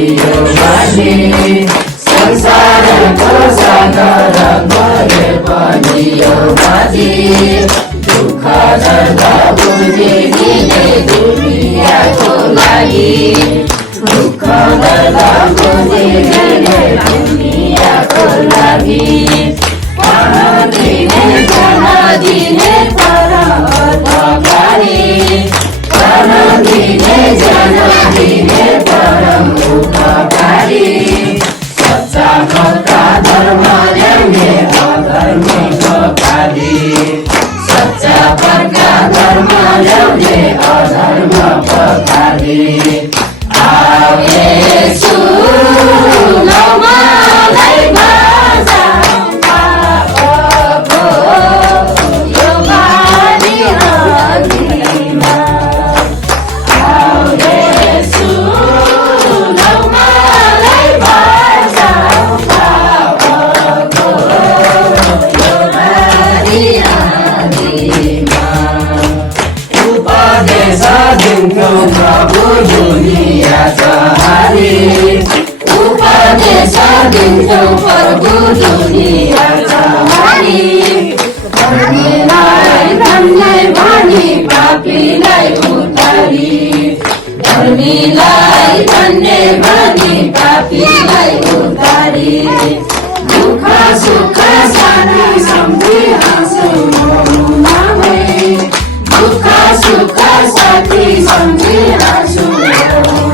यो माथि संसारको सागर मरे पनि यो माथि दुःख दर्द बुझिदिने दुनियाँको लागि दुःख दर्द बुझिदिने दुनियाँको लागि दिने दिने परमकारी दिने परम उपकारी सच्चा पक्का धर्म ल्याउने अधर्मको खाली सच्चा पक्का धर्म ल्याउने अधर्मको खाली आओ येशू लौ मलाई प्रभु दुनिया चाहरी उपदेश दिन्छौ प्रभु दुनिया चाहरी धर्मीलाई धन्य भनी पापीलाई उतारी धर्मीलाई धन्य भनी पापीलाई उतारी दुःख सुख साथी सम्झी हाँसो दुःख सुख साथी सम्झी हाँसो